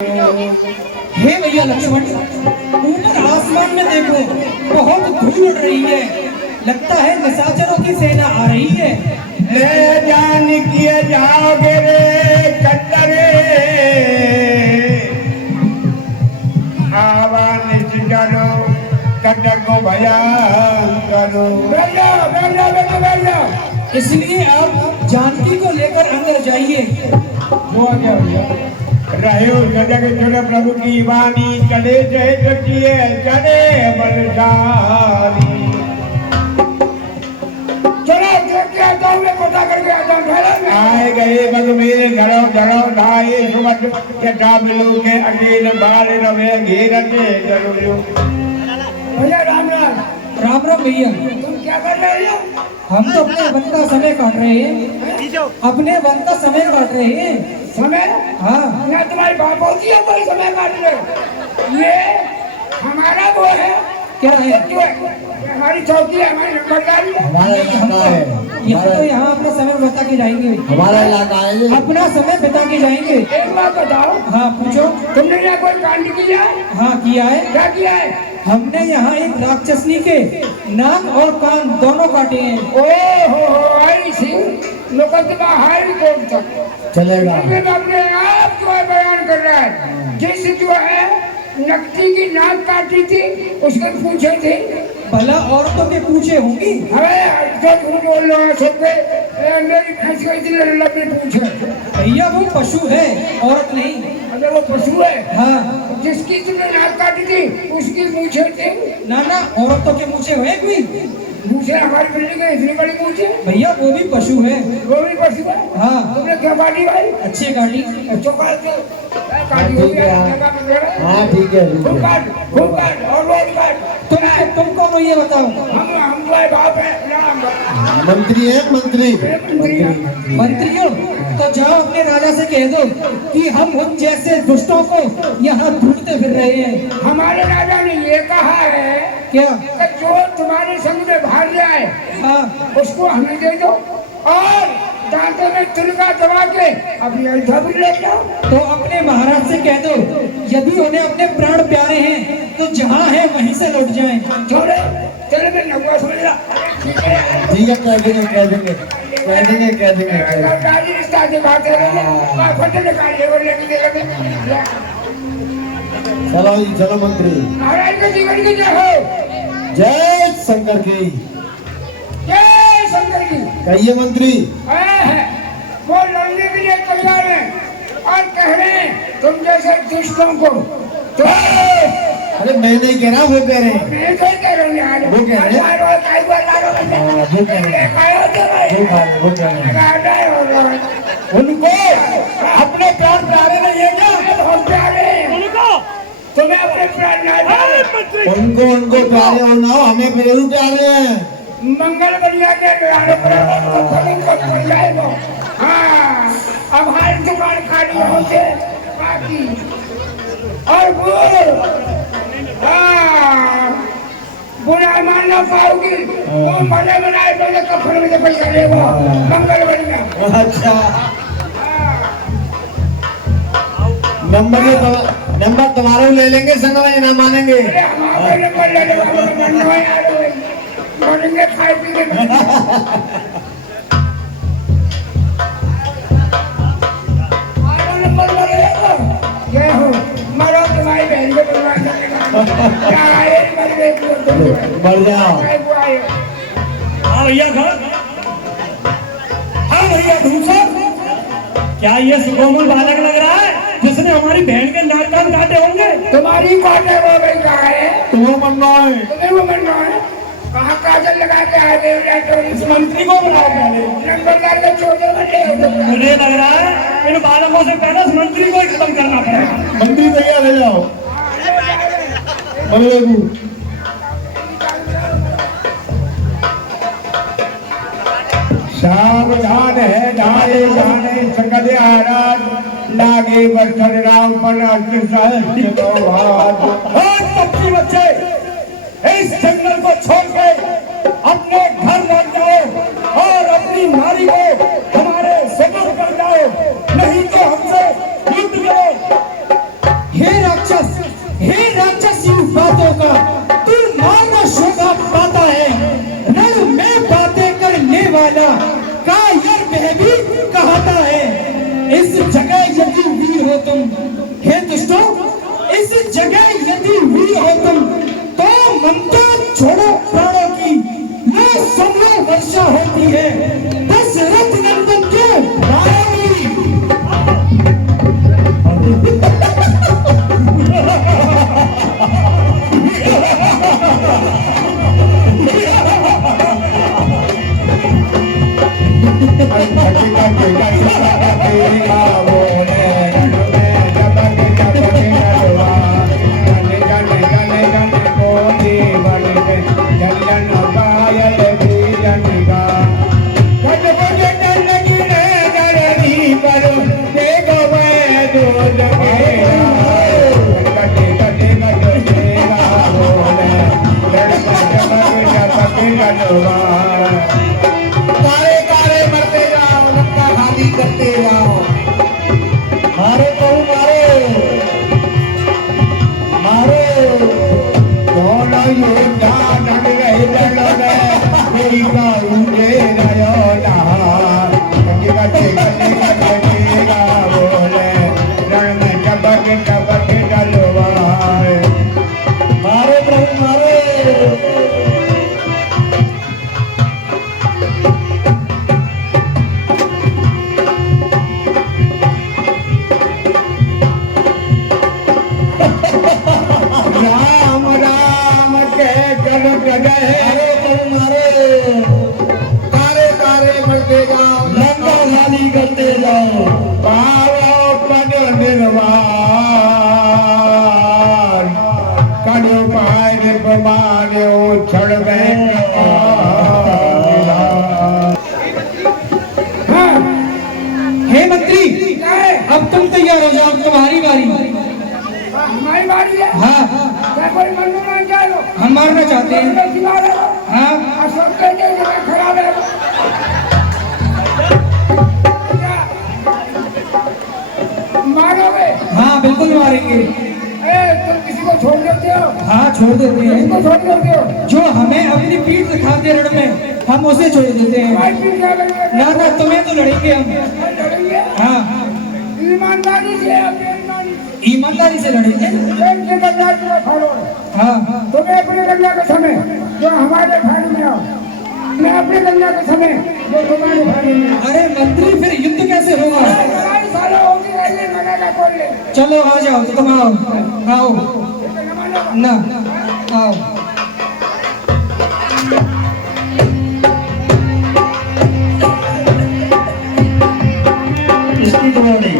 हे भैया लक्ष्मण, ऊपर आसमान में देखो, बहुत धूल उड़ रही है। लगता है निशाचरों की सेना आ रही है। ले जान किए जाओगे रे कटरे, आवाज निश्चलो कटक को भयान करो। बैठ जाओ, बैठ जाओ, बैठ जाओ। इसलिए आप जानकी को लेकर अंदर जाइए। वो आ गया भैया। रहे गजग चुन प्रभु की वाणी, चले जय जटिए चले बलशाली। चलो देख के आता हूँ, मैं पता करके आता हूँ। आए गए बग मेरे घरों घरों ढाए सुमत चटा मिलो के अकेले बाल रवे घेरते जरूर। भैया राम राम। राम राम भैया। तुम क्या कर रहे हो? हम तो अपने वन का समय काट रहे हैं। अपने वन का समय काट रहे हैं। समय? हाँ। यहाँ तुम्हारी बाप होती है, कोई समय काट रहे। ये हमारा वो है। क्या है? हमारी चौकी है, हमारी नंबरदारी है। हमारा इलाका है। यहाँ तो यहाँ अपना समय बता के जाएंगे। हमारा इलाका है। अपना समय बता के जाएंगे। एक बात बताओ। हाँ पूछो। तुमने यहाँ कोई कांड किया है? हाँ किया है। क्या किया है? हमने यहाँ एक राक्षसनी के नाक और कान दोनों काटे हैं। ओहो, ऐसी मुकदमा हाई कोर्ट तक चलेगा। अपने आप जो है बयान कर रहा है। जिस जो है नकटी की नाक काटी थी, उसके पूछे थे। भला औरतों के पूछे होंगी? हमें जो झूठ बोल रहे हैं सबके, मेरी भैंस को इतनी लंबी पूछे। भैया वो पशु है, औरत नहीं। अगर वो पशु है? हाँ। जिसकी तुमने नाक काटी थी, उसकी पूछे थे। ना ना, औरतों के पूछे हुए कोई? पूछे हमारी बिल्डिंग है, इतनी बड़ी पूछे। भैया वो भी पशु है। वो भी पशु है? हाँ। तुमने क्या काटी भाई? अच्छे काटी। चौका काटी हो गया। हाँ ठीक है। खूब काट, खूब काट और रोज काट। तुम कौन हो ये बताओ? हम तुम्हारे बाप है। मंत्री है, मंत्री। मंत्री हो तो जाओ अपने राजा से कह दो कि हम उन जैसे दुष्टों को यहाँ ढूंढते फिर रहे हैं। हमारे राजा ने ये कहा है क्या? कि जो तुम्हारे संग में भाग जाए, हाँ, उसको हमें दे दो और दांतों में तिलका दबा के अपनी अयोध्या भी ले जाओ। तो अपने महाराज से कह दो, यदि उन्हें अपने प्राण प्यारे हैं तो जहाँ है वहीं से लौट जाएं। छोड़े, चलो मैं नौका समझ रहा। ठीक है, कह देंगे, कह देंगे, कह देंगे, कह देंगे। गाड़ी रिश्ता से बात है, फटे निकालिए वो लेके दे। चलो जी, चलो मंत्री। महाराज के जीवन की जय हो। जय शंकर की। जय शंकर की। कहिए मंत्री। वो लड़ने के लिए तैयार हैं और कह रहे हैं तुम जैसे दुष्टों को। तो अरे मैं नहीं कह रहा, वो कह रहे हैं। मैं तो कह रहा हूँ यार, वो कह रहे हैं। वो कह रहे हैं। उनको अपने प्राण प्यारे नहीं है क्या? हम प्यारे उनको, तुम्हें अपने प्राण नहीं प्यारे। उनको प्यारे हो ना हो, हमें जरूर प्यारे हैं। मंगल बढ़िया के प्यारे पड़ जाएगा। हाँ, अब हर दुकान खाली होते बाकी और वो बुरा मानना पाओगी। वो मजे बनाए पहले कफन में पैसा लेगा। मंगल बढ़िया। अच्छा, नंबर तुम्हारे ले लेंगे, संग में ना मानेंगे। हमारा नंबर ले लेगा, मानेंगे खाए पीने नंबर ले लेगा। जय हो। मरो तुम्हारी बहन को बनवा बढ़ जाओ। हाँ भैया घर। हाँ भैया दूसरा, क्या ये सुकोमल बालक लग रहा है जिसने हमारी बहन के नाक कान काटे होंगे? तुम्हारी काटे वो गई कहा है? तुम्हें मरना है। तुम्हें वो मरना है? कहाँ काजल लगा के आ गए? इस मंत्री को बुलाओ पहले। नंबरदार के छोटे बड़े मुझे लग रहा है इन बालकों से पहले इस मंत्री को ही खत्म करना पड़ेगा। मंत्री तैयार हो जाओ। सावधान है ढाले जाने सकल आराज, लागे वर्षण राम पर बच्चे इस जंगल को छोड़ के अपने घर लौट जाओ और अपनी नारी को हमारे सुपुर्द कर जाओ, नहीं तो हमसे युद्ध करो। हे राक्षसी बातों का तू मारना शोभा पाता है, रण में बातें करने वाला कायर वह भी कहता है। इस जगह यदि वीर हो तुम, हे दुष्टों, इस जगह यदि वीर हो तुम, तो ममता छोड़ो प्राणों की, ये समलो वर्षा होती है दशरथ नंदन के भाई। कारे कारे मरते जाओ, लंका खाली करते जाओ। मारे तो मारे मारे दोनों योद्धा लड़ रहे लड़ने, मेरी काऊ दे रहो नहार। कटी कटी कटी कटी का बोले, रण में टपक टपक तलवार। मारे प्रभु मारे राम राम के कर गए, प्रभु मारे कारे कारे मरते जाओ, लंका खाली करते जाओ। पावो पद निर्वाण, कड़ो पाए प्रमाण्यो क्षण में हे मंत्री, अब तुम तैयार हो जाओ, तुम्हारी बारी। हमारी बारी है। हाँ, क्या कोई मरना मान क्या लो? हम मारना चाहते हैं। दीवार है। हाँ, अशोक के जगह खराब है। मारोगे? हाँ बिल्कुल मारेंगे। तुम किसी को छोड़ देते हो? हाँ छोड़ देते किसको हैं, छोड़ देते हो? जो हमें अपनी पीठ दिखाते रण में हम उसे छोड़ देते हैं। हमारी पीठ क्या लगेगा? ना ना, तुम्हें तो लड़ेंगे हम। लड़ेंगे? हाँ, ईमानदारी से अपनी ईमानदारी से लड़ेंगे। प्रेम से गंगा की ओर खड़ो। हाँ, तुम्हें अपने गंगा के समय जो हमारे भाड़ी में आओ, मैं अपने गंगा के समय जो तुम्हारे भाड़ी में आओ। अरे मंत्री, फिर युद्ध कैसे होगा? लड़ाई सालों होती रहेगी, मना का कोई नहीं। चलो आ जाओ, तो तुम आओ आओ ना, आओ। इसकी जोड़ी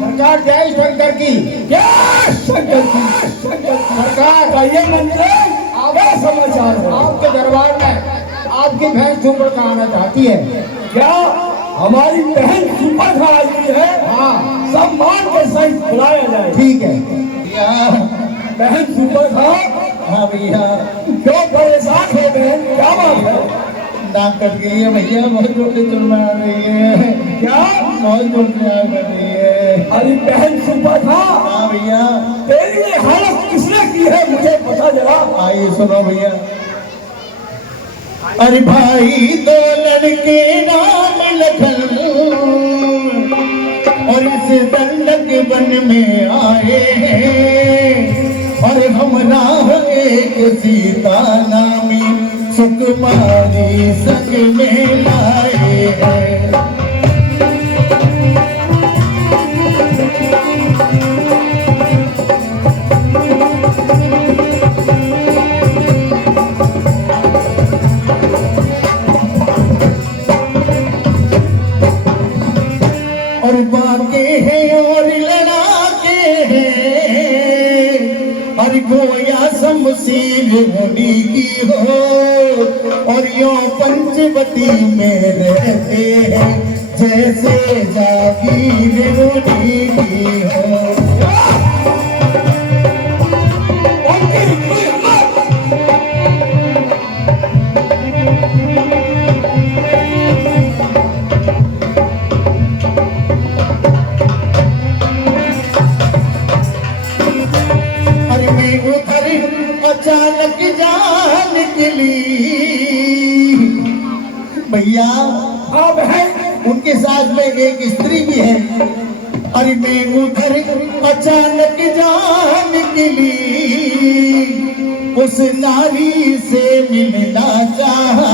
सरकार जय शंकर की, जय शंकर की, सरकार का ये मंत्री क्या समाचार है? आपके दरबार में आपकी बहन सुपर का आना चाहती है। क्या हमारी बहन सुपर खा आई है? हाँ सम्मान के सहित बुलाया जाए। ठीक है। बहन सुपर खा। हाँ भैया, क्यों परेशान है बहन, क्या बात है? डॉक्टर के लिए भैया बहुत जोर चुनवा रही है। क्या बहुत जोर कर रही है। अरे बहन सुपर खा, हाँ भैया, तेरी ये हालत किसने की है मुझे बता जरा। आइए सुनो भैया। अरे भाई दो लड़के नाम लखन और इस दंडक वन में आए और हमरा एक सीता नामी सुकुमारी संग में लाए हैं। सील मुनि की हो और यो पंचवटी में रहते हैं जैसे जागीर मुनि की हो। अचानक जान निकली भैया। हाँ बहन, उनके साथ में एक स्त्री भी है। अरे मैं उधर अचानक जान निकली, उस नारी से मिलना चाहा,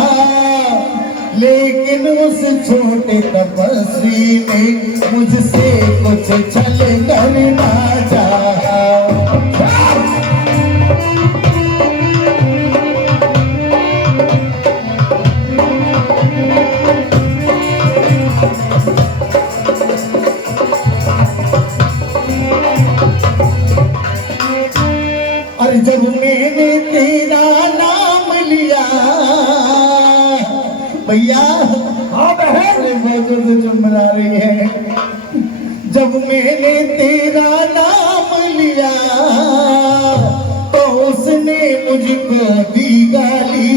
लेकिन उस छोटे तपस्वी ने मुझसे कुछ छल करना चाहा। जब मैंने तेरा नाम लिया भैया। हाँ बहन, चुमरा रही है। जब मैंने तेरा नाम लिया तो उसने मुझको दी गाली।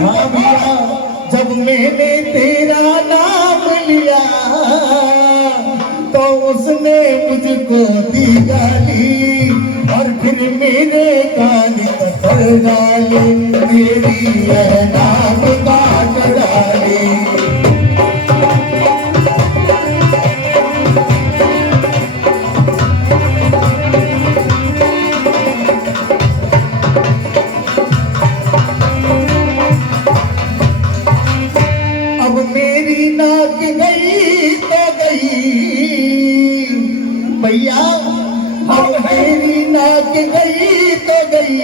हाँ भैया, जब मैंने तेरा नाम लिया तो उसने मुझको दी गाली और फिर मेरे कान पकड़ डाले, मेरी नाक काट डाली। अब मेरी नाक गई तो गई भैया, अब मेरी नाक गई तो गई,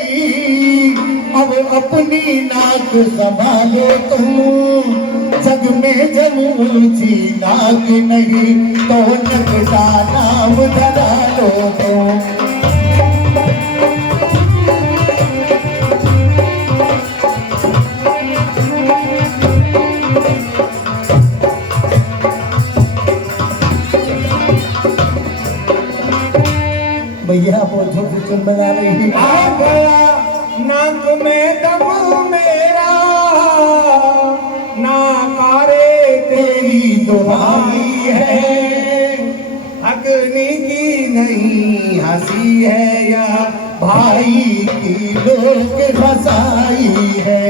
अब अपनी नाक संभालो तुम। जग में जब ऊंची नाक नहीं तो नकदा नाम धरा लो तुम। भैया वो छोटी चुन बना रही। आ गया नाक में दम मेरा, नाकारे तेरी दुहाई है, अग्नि की नहीं हंसी है या भाई की लोग फसाई है।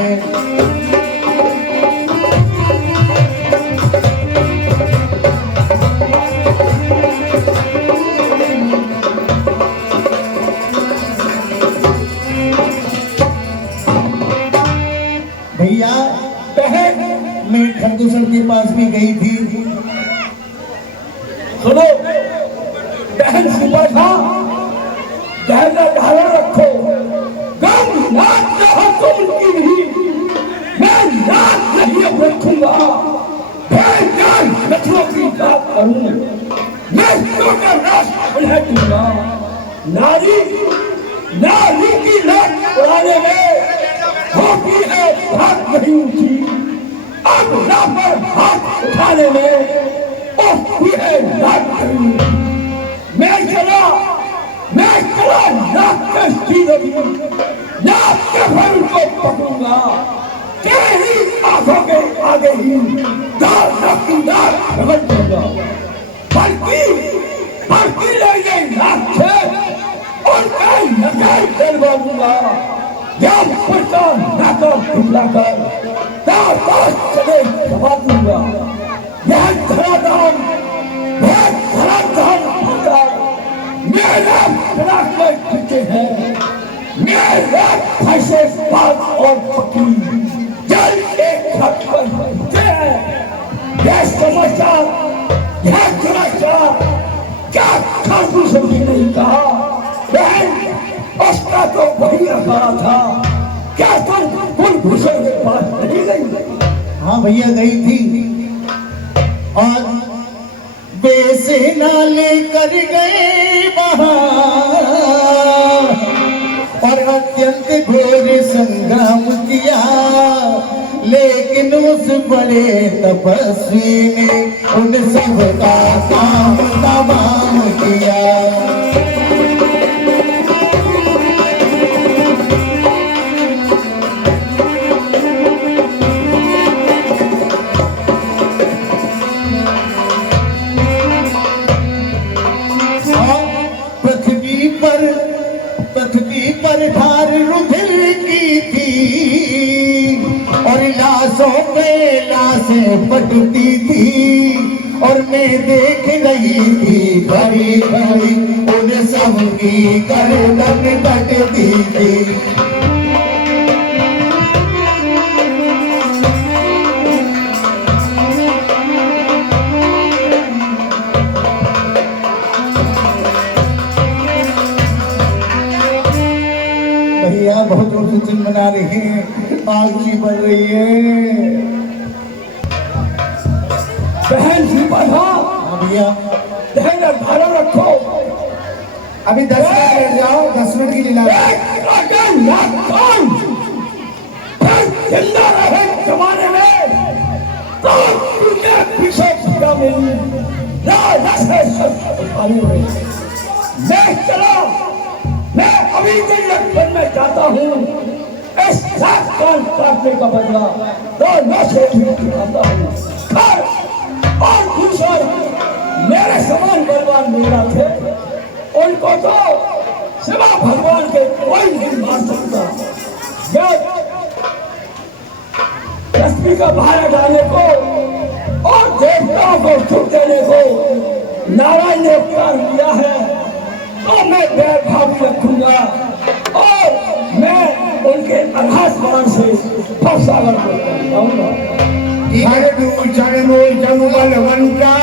भैया बहन, मैं खरदूषण के पास भी गई थी। सुनो बहन, सुबह धैर्य धारण रखो। गम नाच रहा तो उनकी नहीं, मैं नाच नहीं अब रखूंगा। नथुओं की बात करूं, मैं का रास्ता उन्हें दूंगा। नारी नारी की नाक उड़ाने में होती है भाग नहीं उठी, अब ना पर हाथ उठाने में होती है नाक नहीं। मैं चला नाक के सीधे नाक के फल को पकड़ूंगा। तेरी आंखों के आगे ही दाल नाकी नाक रगड़ दूंगा। भड़की ले गई नाक से और मैं नकाई डलवा दूंगा। याद पड़ता नाका ढुकला कर दाल चले दबा दूंगा। यह धराधाम मेरा तलाक में टिके हैं, मेरा फैसे बात और फकीर जल एक हक पर होते हैं। यह समाचार क्या खासू समझी नहीं कहा बहन, उसका तो वही रखा था। क्या तुम कुलभूषण के पास नहीं गई? हाँ भैया गई थी और बेसे ना लेकर गए वहां। अत्यंत घोर संग्राम किया, लेकिन उस बड़े तपस्वी ने उन सब का काम तमाम किया। पृथ्वी पर धार रुधिर की थी और लाशों पे लाशें पटती थी, और मैं देख रही थी भरी भरी उन सब की गर्दन कटती थी। भैया बहुत जोर से चिन्ह बना रही है, आग सी बढ़ रही है। बहन जी बढ़ा भैया बहन धारा रखो। अभी 10 मिनट बैठ जाओ, 10 मिनट की लीला। जिंदा रहे जमाने में तो तुझे पीछे छुड़ा मिली मैं चला। मैं अभी के लखनऊ में जाता हूँ, इस सात कान काटने का बदला तो नशे खाता हूँ। और दूसरा मेरे समान बलवान मेरा थे, उनको तो सिवा भगवान के कोई नहीं मार सकता। रश्मि का भार डालने को और देवताओं को छूट देने को नारायण ने उपकार किया है, तो मैं बैभावी रखूंगा और मैं उनके अघास बाण से भवसागर को जाऊंगा। बलवंता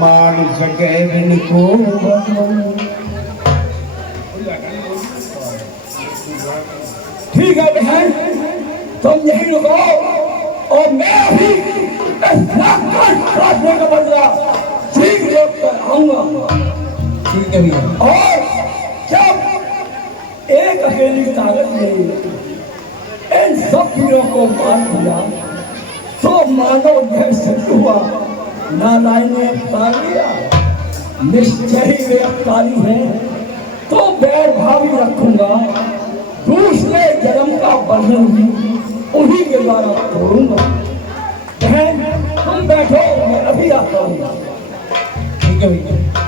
मान सके इनको। ठीक है बहन, तुम यही रुको और मैं अभी काटने का बदला ठीक रोक कर आऊंगा। ठीक है भैया। और जब एक अकेली ताकत ने इन सब वीरों को मार दिया तो मानव भय से हुआ नारायण ने अवतार लिया। निश्चय ही वे अवतारी हैं, तो बैर भावी रखूंगा। दूसरे जन्म का बंधन भी उन्हीं के द्वारा तोड़ूंगा। बहन तुम बैठो, मैं अभी आता हूँ। ठीक है भैया।